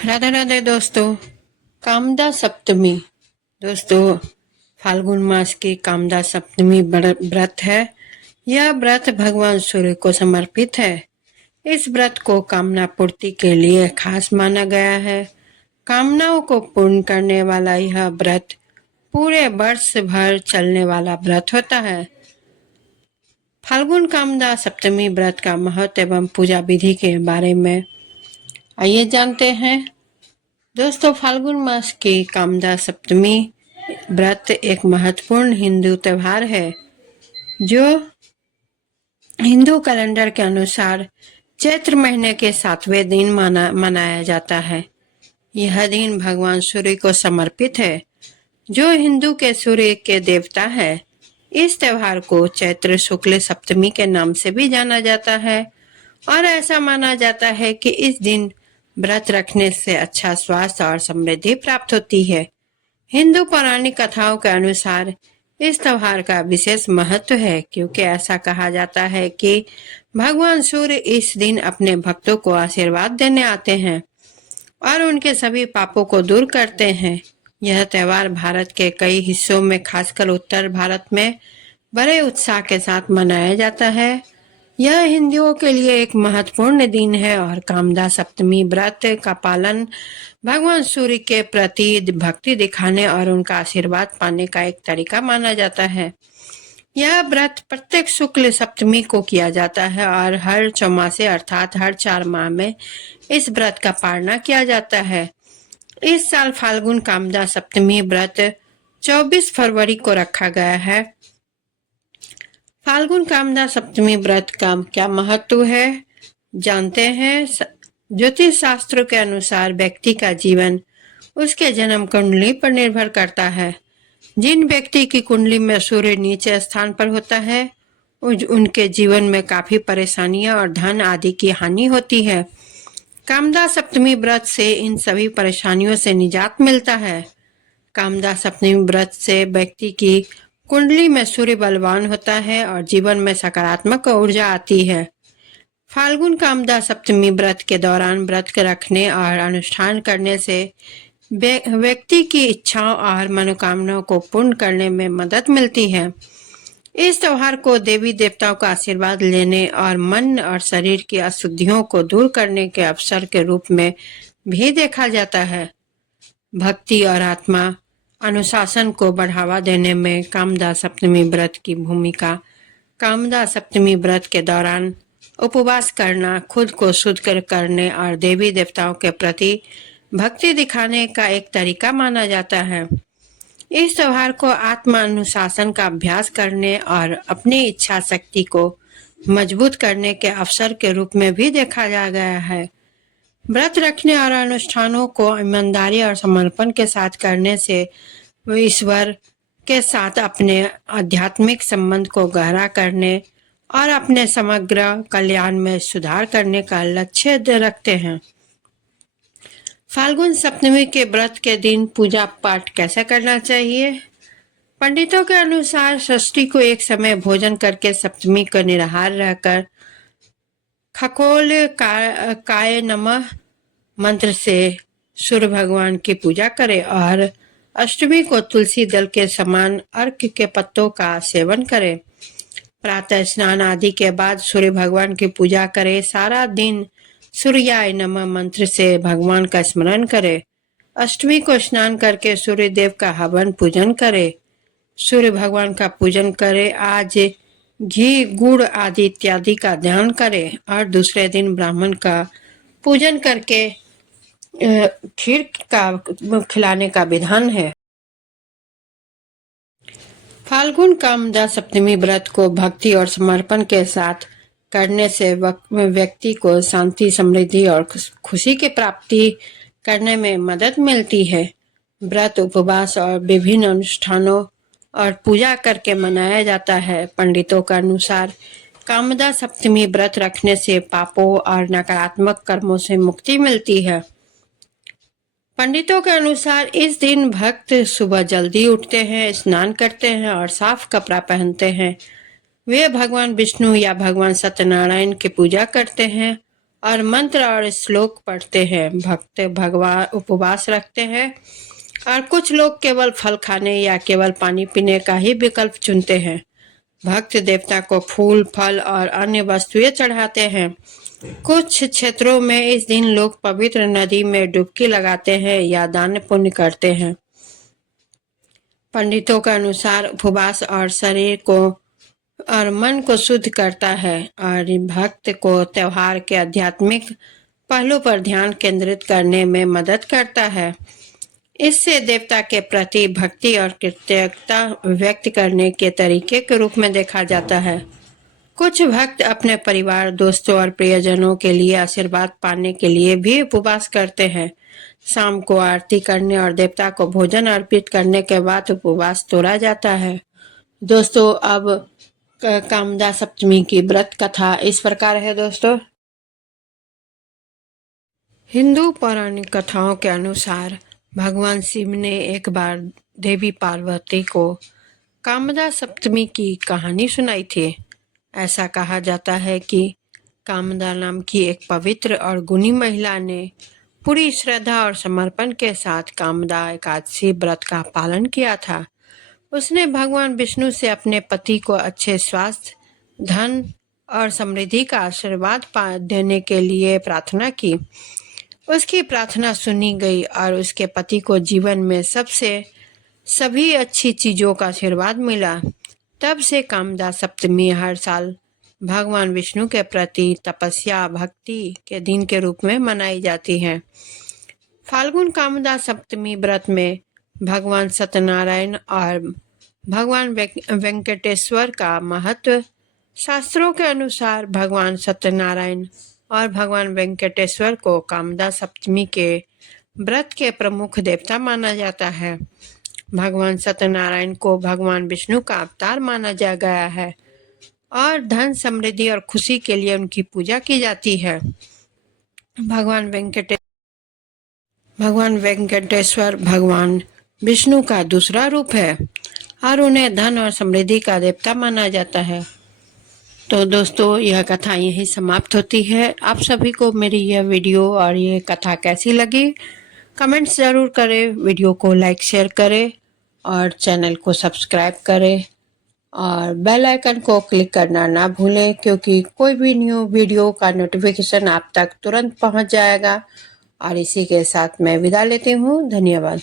राधे राधे दोस्तों। कामदा सप्तमी दोस्तों, फाल्गुन मास की कामदा सप्तमी व्रत है। यह व्रत भगवान सूर्य को समर्पित है। इस व्रत को कामना पूर्ति के लिए खास माना गया है। कामनाओं को पूर्ण करने वाला यह व्रत पूरे वर्ष भर चलने वाला व्रत होता है। फाल्गुन कामदा सप्तमी व्रत का महत्व एवं पूजा विधि के बारे में आइए जानते हैं। दोस्तों, फाल्गुन मास की कामदा सप्तमी व्रत एक महत्वपूर्ण हिंदू त्योहार है जो हिंदू कैलेंडर के अनुसार चैत्र महीने के 7वें दिन मनाया जाता है। यह दिन भगवान सूर्य को समर्पित है, जो हिंदू के सूर्य के देवता है। इस त्योहार को चैत्र शुक्ल सप्तमी के नाम से भी जाना जाता है और ऐसा माना जाता है कि इस दिन व्रत रखने से अच्छा स्वास्थ्य और समृद्धि प्राप्त होती है। हिंदू पौराणिक कथाओं के अनुसार इस त्योहार का विशेष महत्व है, क्योंकि ऐसा कहा जाता है कि भगवान सूर्य इस दिन अपने भक्तों को आशीर्वाद देने आते हैं और उनके सभी पापों को दूर करते हैं। यह त्योहार भारत के कई हिस्सों में, खासकर उत्तर भारत में बड़े उत्साह के साथ मनाया जाता है। यह हिंदुओं के लिए एक महत्वपूर्ण दिन है और कामदा सप्तमी व्रत का पालन भगवान सूर्य के प्रति भक्ति दिखाने और उनका आशीर्वाद पाने का एक तरीका माना जाता है। यह व्रत प्रत्येक शुक्ल सप्तमी को किया जाता है और हर चौमासे अर्थात हर 4 माह में इस व्रत का पालना किया जाता है। इस साल फाल्गुन कामदा सप्तमी व्रत 24 फरवरी को रखा गया है। फाल्गुन कामदा सप्तमी व्रत का क्या महत्व है, जानते हैं। ज्योतिष शास्त्रों के अनुसार व्यक्ति का जीवन उसके जन्म कुंडली पर निर्भर करता है। जिन व्यक्ति की कुंडली में सूर्य नीचे स्थान पर होता है, उनके जीवन में काफी परेशानियां और धन आदि की हानि होती है। कामदा सप्तमी व्रत से इन सभी परेशानियों से निजात मिलता है। कामदा सप्तमी व्रत से व्यक्ति की कुंडली में सूर्य बलवान होता है और जीवन में सकारात्मक ऊर्जा आती है। फाल्गुन कामदा सप्तमी व्रत के दौरान व्रत रखने और अनुष्ठान करने से व्यक्ति की इच्छाओं और मनोकामनाओं को पूर्ण करने में मदद मिलती है। इस त्योहार को देवी देवताओं का आशीर्वाद लेने और मन और शरीर की अशुद्धियों को दूर करने के अवसर के रूप में भी देखा जाता है। भक्ति और आत्मा अनुशासन को बढ़ावा देने में कामदा सप्तमी व्रत की भूमिका। कामदा सप्तमी व्रत के दौरान उपवास करना खुद को शुद्ध करने और देवी देवताओं के प्रति भक्ति दिखाने का एक तरीका माना जाता है। इस त्योहार को आत्मा अनुशासन का अभ्यास करने और अपनी इच्छा शक्ति को मजबूत करने के अवसर के रूप में भी देखा जा गया है। व्रत रखने और अनुष्ठानों को ईमानदारी और समर्पण के साथ करने से ईश्वर के साथ अपने आध्यात्मिक संबंध को गहरा करने और अपने समग्र कल्याण में सुधार करने का लक्ष्य रखते हैं। फाल्गुन सप्तमी के व्रत के दिन पूजा पाठ कैसे करना चाहिए? पंडितों के अनुसार षष्ठी को एक समय भोजन करके सप्तमी को निराहार रहकर खगोल काय नमः मंत्र से सूर्य भगवान की पूजा करें और अष्टमी को तुलसी दल के समान अर्घ्य के पत्तों का सेवन करें। प्रातः स्नान आदि के बाद सूर्य भगवान की पूजा करें। सारा दिन सूर्याय नमः मंत्र से भगवान का स्मरण करें। अष्टमी को स्नान करके सूर्य देव का हवन पूजन करें। सूर्य भगवान का पूजन करें। आज घी गुड़ आदि इत्यादि का ध्यान करें और दूसरे दिन ब्राह्मण का पूजन करके खीर का खिलाने का विधान है। फाल्गुन कामदा सप्तमी व्रत को भक्ति और समर्पण के साथ करने से व्यक्ति को शांति, समृद्धि और खुशी की प्राप्ति करने में मदद मिलती है। व्रत उपवास और विभिन्न अनुष्ठानों और पूजा करके मनाया जाता है। पंडितों के अनुसार कामदा सप्तमी व्रत रखने से पापों और नकारात्मक कर्मों से मुक्ति मिलती है। पंडितों के अनुसार इस दिन भक्त सुबह जल्दी उठते हैं, स्नान करते हैं और साफ कपड़ा पहनते हैं। वे भगवान विष्णु या भगवान सत्यनारायण की पूजा करते हैं और मंत्र और श्लोक पढ़ते हैं। भक्त भगवान उपवास रखते हैं और कुछ लोग केवल फल खाने या केवल पानी पीने का ही विकल्प चुनते हैं। भक्त देवता को फूल, फल और अन्य वस्तुएं चढ़ाते हैं। कुछ क्षेत्रों में इस दिन लोग पवित्र नदी में डुबकी लगाते हैं या दान पुण्य करते हैं। पंडितों के अनुसार उपवास और शरीर को और मन को शुद्ध करता है और भक्त को त्योहार के आध्यात्मिक पहलू पर ध्यान केंद्रित करने में मदद करता है। इससे देवता के प्रति भक्ति और कृतज्ञता व्यक्त करने के तरीके के रूप में देखा जाता है। कुछ भक्त अपने परिवार, दोस्तों और प्रियजनों के लिए आशीर्वाद पाने के लिए भी उपवास करते हैं। शाम को आरती करने और देवता को भोजन अर्पित करने के बाद उपवास तोड़ा जाता है। दोस्तों, अब कामदा सप्तमी की व्रत कथा इस प्रकार है। दोस्तों, हिंदू पौराणिक कथाओं के अनुसार भगवान शिव ने एक बार देवी पार्वती को कामदा सप्तमी की कहानी सुनाई थी। ऐसा कहा जाता है कि कामदा नाम की एक पवित्र और गुणी महिला ने पूरी श्रद्धा और समर्पण के साथ कामदा एकादशी व्रत का पालन किया था। उसने भगवान विष्णु से अपने पति को अच्छे स्वास्थ्य, धन और समृद्धि का आशीर्वाद देने के लिए प्रार्थना की। उसकी प्रार्थना सुनी गई और उसके पति को जीवन में सभी अच्छी चीजों का आशीर्वाद मिला। तब से कामदा सप्तमी हर साल भगवान विष्णु के प्रति तपस्या भक्ति के दिन के रूप में मनाई जाती है। फाल्गुन कामदा सप्तमी व्रत में भगवान सत्यनारायण और भगवान वेंकटेश्वर का महत्व। शास्त्रों के अनुसार भगवान सत्यनारायण और भगवान वेंकटेश्वर को कामदा सप्तमी के व्रत के प्रमुख देवता माना जाता है। भगवान सत्यनारायण को भगवान विष्णु का अवतार माना जा गया है और धन, समृद्धि और खुशी के लिए उनकी पूजा की जाती है। भगवान वेंकटेश्वर भगवान विष्णु का दूसरा रूप है और उन्हें धन और समृद्धि का देवता माना जाता है। तो दोस्तों, यह कथा यहीं समाप्त होती है। आप सभी को मेरी यह वीडियो और ये कथा कैसी लगी कमेंट्स ज़रूर करें। वीडियो को लाइक शेयर करें और चैनल को सब्सक्राइब करें और बेल आइकन को क्लिक करना ना भूलें, क्योंकि कोई भी न्यू वीडियो का नोटिफिकेशन आप तक तुरंत पहुंच जाएगा। और इसी के साथ मैं विदा लेती हूँ। धन्यवाद।